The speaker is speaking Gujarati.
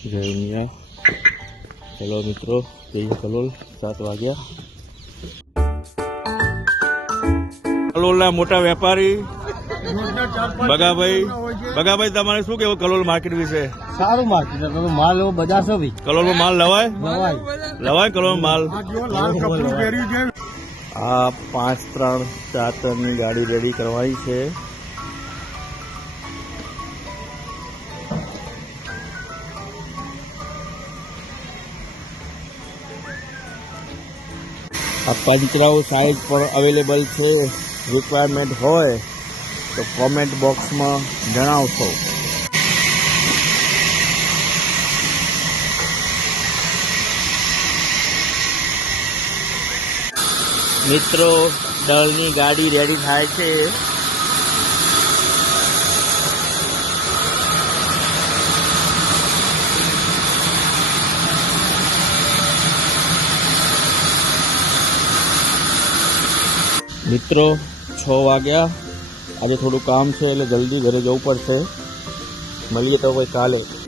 જય મિયા. ચલો મિત્રો, જઈએ કલોલ. 7 વાગ્યા. કલોલના મોટા વેપારી બગાભાઈ, તમારે શું કેવું કલોલ માર્કેટ વિશે? સારું માર્કેટ, માલ એવો બધા છે ભાઈ. કલોલમાં માલ લવાય કલોલ માલ. આ 5-3-4 ની ગાડી રેડી કરવાની છે. આ પંચરાઓ સાઇઝ પર અવેલેબલ છે. રિક્વાયરમેન્ટ હોય તો કોમેન્ટ બોક્સમાં જણાવશો. મિત્રો, દળની ગાડી રેડી થાય છે. મિત્રો, 6 વાગ્યા. આજે થોડું કામ છે એટલે જલ્દી ઘરે જવું પડશે. મળીએ તો કોઈ કાલે.